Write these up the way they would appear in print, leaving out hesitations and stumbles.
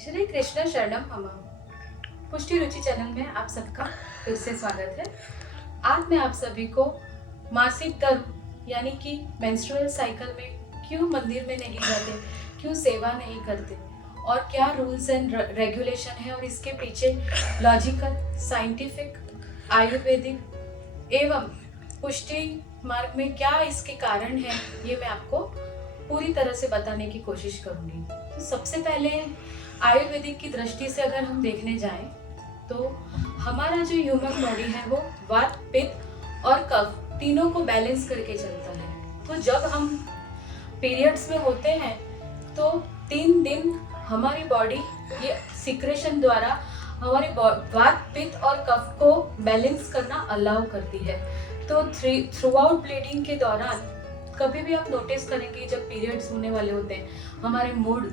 श्री कृष्ण शरणम मम। पुष्टि रुचि चैनल में आप सबका फिर से स्वागत है। आज मैं आप सभी को मासिक धर्म यानी कि मेंस्ट्रुअल साइकिल में क्यों मंदिर में नहीं जाते, क्यों सेवा नहीं करते और क्या रूल्स एंड रेगुलेशन है और इसके पीछे लॉजिकल, साइंटिफिक, आयुर्वेदिक एवं पुष्टि मार्ग में क्या इसके कारण है, ये मैं आपको पूरी तरह से बताने की कोशिश करूंगी। तो सबसे पहले आयुर्वेदिक की दृष्टि से अगर हम देखने जाएं तो हमारा जो ह्यूमन बॉडी है वो वात, पित्त और कफ तीनों को बैलेंस करके चलता है। तो जब हम पीरियड्स में होते हैं तो 3 दिन हमारी बॉडी ये सिक्रेशन द्वारा हमारे वात, पित्त और कफ को बैलेंस करना अलाउ करती है। तो थ्रू आउट ब्लीडिंग के दौरान कभी भी आप नोटिस करेंगे जब पीरियड्स होने वाले होते हैं हमारे मूड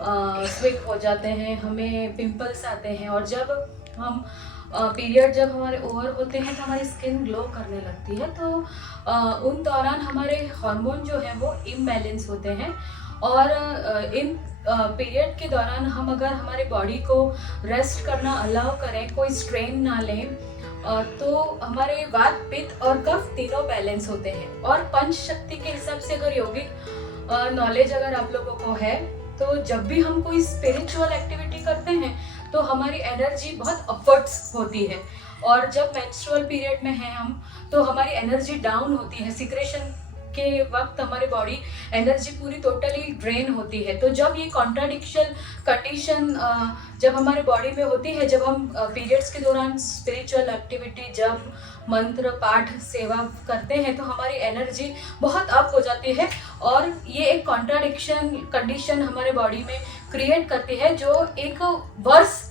स्विंग हो जाते हैं, हमें पिंपल्स आते हैं और जब हम पीरियड जब हमारे ओवर होते हैं तो हमारी स्किन ग्लो करने लगती है। तो उन दौरान हमारे हार्मोन जो है वो इम्बैलेंस होते हैं और इन पीरियड के दौरान हम अगर हमारे बॉडी को रेस्ट करना अलाउ करें, कोई स्ट्रेन ना लें, तो हमारे वात, पित्त और कफ तीनों बैलेंस होते हैं। और पंच शक्ति के हिसाब से अगर यौगिक नॉलेज अगर आप लोगों को है तो जब भी हम कोई स्पिरिचुअल एक्टिविटी करते हैं तो हमारी एनर्जी बहुत अपवर्ड्स होती है और जब मेंस्ट्रुअल पीरियड में हैं हम तो हमारी एनर्जी डाउन होती है। सिक्रेशन के वक्त हमारी बॉडी एनर्जी पूरी टोटली ड्रेन होती है। तो जब ये कॉन्ट्राडिक्शन कंडीशन जब हमारे बॉडी में होती है, जब हम पीरियड्स के दौरान स्पिरिचुअल एक्टिविटी, जब मंत्र पाठ सेवा करते हैं तो हमारी एनर्जी बहुत अप हो जाती है और ये एक कॉन्ट्राडिक्शन कंडीशन हमारे बॉडी में क्रिएट करती है जो एक वर्स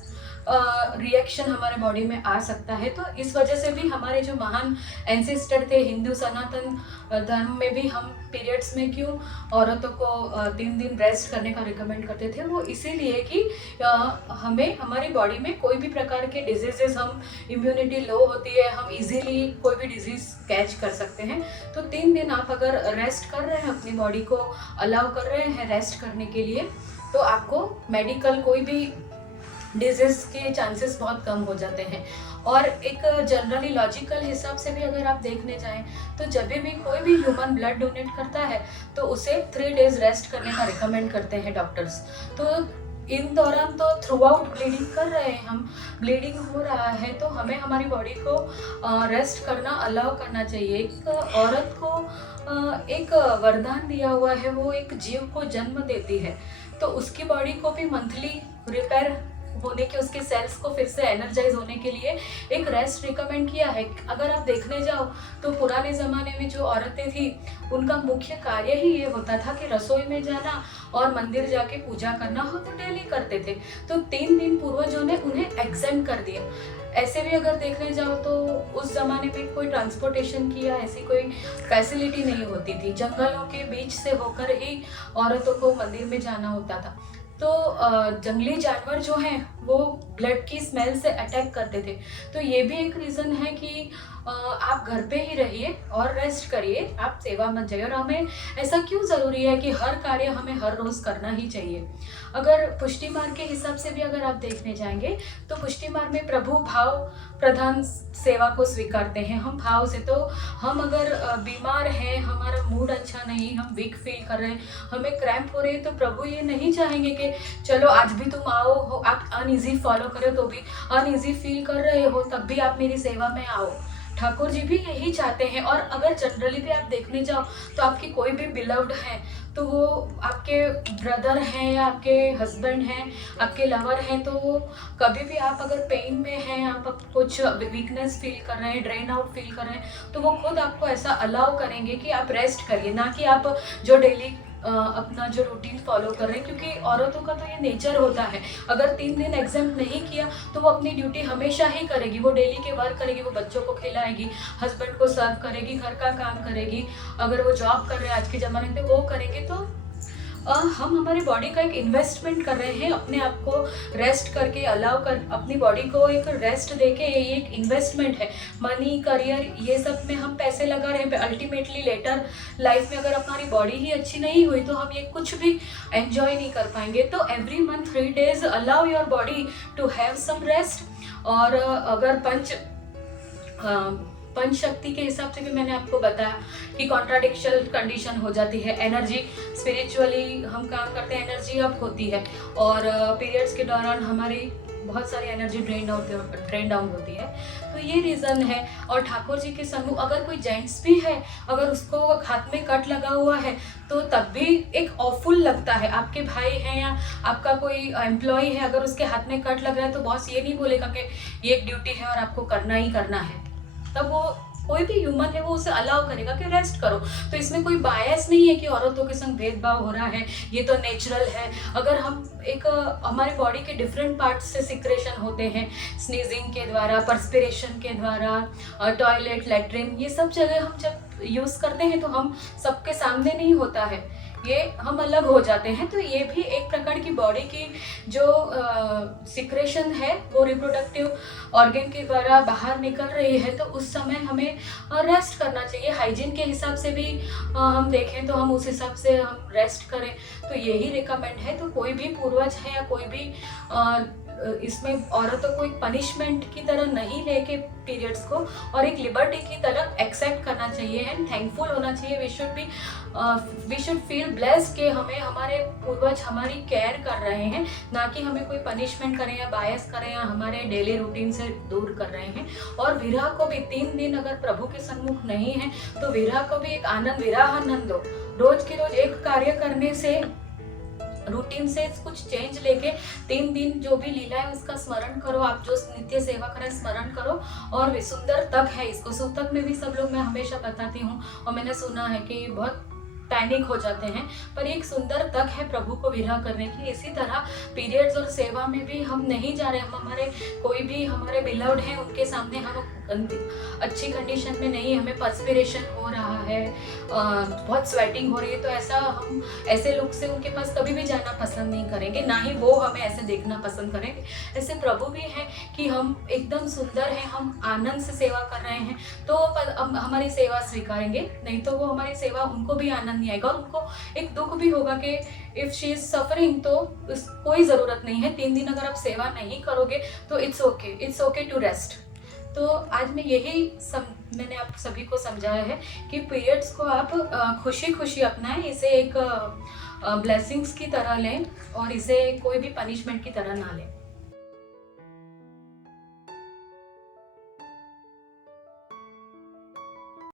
रिएक्शन हमारे बॉडी में आ सकता है। तो इस वजह से भी हमारे जो महान एंसेस्टर थे हिंदू सनातन धर्म में भी हम पीरियड्स में क्यों औरतों को 3 दिन रेस्ट करने का रिकमेंड करते थे, वो इसीलिए कि हमें हमारी बॉडी में कोई भी प्रकार के डिजीजेस, हम इम्यूनिटी लो होती है, हम इजीली कोई भी डिजीज कैच कर सकते हैं। तो 3 दिन आप अगर रेस्ट कर रहे हैं, अपनी बॉडी को अलाउ कर रहे हैं रेस्ट करने के लिए, तो आपको मेडिकल कोई भी डिजीज के चांसेस बहुत कम हो जाते हैं। और एक जनरली लॉजिकल हिसाब से भी अगर आप देखने जाएं तो जब भी कोई भी ह्यूमन ब्लड डोनेट करता है तो उसे 3 डेज रेस्ट करने का रिकमेंड करते हैं डॉक्टर्स। तो इन दौरान तो थ्रू आउट ब्लीडिंग कर रहे हैं हम, ब्लीडिंग हो रहा है तो हमें हमारी बॉडी को रेस्ट करना अलाउ करना चाहिए। एक औरत को एक वरदान दिया हुआ है, वो एक जीव को जन्म देती है तो उसकी बॉडी को भी मंथली रिपेयर होने के, उसके सेल्स को फिर से एनर्जाइज होने के लिए एक रेस्ट रिकमेंड किया है। अगर आप देखने जाओ तो पुराने ज़माने में जो औरतें थी उनका मुख्य कार्य ही ये होता था कि रसोई में जाना और मंदिर जाके पूजा करना हो तो डेली करते थे। तो 3 दिन पूर्वजों ने उन्हें एग्जेम्प्ट कर दिया। ऐसे भी अगर देखने जाओ तो उस ज़माने में कोई ट्रांसपोर्टेशन की या ऐसी कोई फैसिलिटी नहीं होती थी, जंगलों के बीच से होकर ही औरतों को मंदिर में जाना होता था। तो जंगली जानवर जो हैं वो ब्लड की स्मेल से अटैक करते थे। तो ये भी एक रीज़न है कि आप घर पे ही रहिए और रेस्ट करिए, आप सेवा मत जाइए। और हमें ऐसा क्यों ज़रूरी है कि हर कार्य हमें हर रोज़ करना ही चाहिए। अगर पुष्टि मार्ग के हिसाब से भी अगर आप देखने जाएंगे तो पुष्टि मार्ग में प्रभु भाव प्रधान सेवा को स्वीकारते हैं हम भाव से। तो हम अगर बीमार हैं, हमारा मूड अच्छा नहीं, हम वीक फील कर रहे हैं, हमें क्रैम्प हो रही है, तो प्रभु ये नहीं चाहेंगे कि चलो आज भी तुम आओ, आप अनईजी फॉलो करो तो भी अनईजी फील कर रहे हो तब भी आप मेरी सेवा में आओ। ठाकुर जी भी यही चाहते हैं। और अगर जनरली भी आप देखने जाओ तो आपकी कोई भी बिलव्ड है तो वो आपके ब्रदर हैं या आपके हस्बैंड हैं, आपके लवर हैं, तो वो कभी भी आप अगर पेन में हैं, आप कुछ वीकनेस फील कर रहे हैं, ड्रेन आउट फील कर रहे हैं, तो वो खुद आपको ऐसा अलाउ करेंगे कि आप रेस्ट करिए, ना कि आप जो डेली अपना जो रूटीन फॉलो कर रहे हैं। क्योंकि औरतों का तो ये नेचर होता है, अगर 3 दिन एग्जाम नहीं किया तो वो अपनी ड्यूटी हमेशा ही करेगी, वो डेली के वर्क करेगी, वो बच्चों को खिलाएगी, हस्बैंड को सर्व करेगी, घर का काम करेगी, अगर वो जॉब कर रहे हैं आज के ज़माने में वो करेंगे। तो हम हमारे बॉडी का एक इन्वेस्टमेंट कर रहे हैं, अपने आप को रेस्ट करके अलाउ कर अपनी बॉडी को एक रेस्ट देके, ये एक इन्वेस्टमेंट है। मनी, करियर, ये सब में हम पैसे लगा रहे हैं, अल्टीमेटली लेटर लाइफ में अगर हमारी बॉडी ही अच्छी नहीं हुई तो हम ये कुछ भी एंजॉय नहीं कर पाएंगे। तो every month 3 days allow your body to have some rest. और अगर पंच शक्ति के हिसाब से भी मैंने आपको बताया कि कॉन्ट्राडिक्शनल कंडीशन हो जाती है, एनर्जी स्पिरिचुअली हम काम करते हैं, एनर्जी अप होती है, और पीरियड्स के दौरान हमारी बहुत सारी एनर्जी ड्रेन डाउन होती है। तो ये रीज़न है। और ठाकुर जी के सम्मुख अगर कोई जेंट्स भी है, अगर उसको हाथ में कट लगा हुआ है तो तब भी एक ऑफुल लगता है। आपके भाई हैं या आपका कोई एम्प्लॉय है, अगर उसके हाथ में कट लग रहा है तो बॉस ये नहीं बोलेगा कि ये एक ड्यूटी है और आपको करना ही करना है। तब वो कोई भी ह्यूमन है वो उसे अलाउ करेगा कि रेस्ट करो। तो इसमें कोई बायस नहीं है कि औरतों के संग भेदभाव हो रहा है, ये तो नेचुरल है। अगर हम हमारे बॉडी के डिफरेंट पार्ट्स से सिक्रेशन होते हैं, स्नीजिंग के द्वारा, पर्सपिरेशन के द्वारा, टॉयलेट, लैट्रिन, ये सब जगह हम जब यूज़ करते हैं तो हम सबके सामने नहीं होता है, ये हम अलग हो जाते हैं। तो ये भी एक प्रकार की बॉडी की जो सिक्रेशन है वो रिप्रोडक्टिव ऑर्गन के द्वारा बाहर निकल रही है। तो उस समय हमें रेस्ट करना चाहिए। हाइजीन के हिसाब से भी हम देखें तो हम उस हिसाब से हम रेस्ट करें, तो यही रिकमेंड है। तो कोई भी पूर्वज है या कोई भी इसमें औरतों को एक पनिशमेंट की तरह नहीं लेके पीरियड्स को, और एक लिबर्टी की तरह एक्सेप्ट करना चाहिए एंड थैंकफुल होना चाहिए। वी शुड फील ब्लेस्ड कि हमें हमारे पूर्वज हमारी केयर कर रहे हैं, ना कि हमें कोई पनिशमेंट करें या बायस करें या हमारे डेली रूटीन से दूर कर रहे हैं। और विरह को भी 3 दिन अगर प्रभु के सन्मुख नहीं है तो विरह को भी एक आनंद, विराहानंद दो। रोज के रोज एक कार्य करने से, रूटीन से कुछ चेंज लेके 3 दिन जो भी लीला है उसका स्मरण करो। आप जो नित्य सेवा करें स्मरण करो। और सुंदर तक है, इसको सूतक में भी सब लोग, मैं हमेशा बताती हूँ और मैंने सुना है कि बहुत पैनिक हो जाते हैं, पर एक सुंदर तक है प्रभु को विरह करने की। इसी तरह पीरियड्स और सेवा में भी हम नहीं जा रहे, हम हमारे कोई भी हमारे बिलव्ड हैं उनके सामने हम अच्छी कंडीशन में नहीं, हमें पर्सपिरेशन हो रहा है, बहुत स्वेटिंग हो रही है, तो ऐसे लोग से उनके पास कभी भी जाना पसंद नहीं करेंगे, ना ही वो हमें ऐसे देखना पसंद करेंगे। ऐसे प्रभु भी हैं कि हम एकदम सुंदर हैं, हम आनंद से सेवा कर रहे हैं तो हमारी सेवा स्वीकारेंगे, नहीं तो वो हमारी सेवा, उनको भी आनंद नहीं आएगा और उनको एक दुख भी होगा कि इफ शी इज सफरिंग, तो कोई ज़रूरत नहीं है। 3 दिन अगर आप सेवा नहीं करोगे तो इट्स ओके टू रेस्ट। तो आज मैं मैंने आप सभी को समझाया है कि पीरियड्स को आप खुशी खुशी अपनाएं, इसे एक ब्लेसिंग्स की तरह लें और इसे कोई भी पनिशमेंट की तरह ना लें।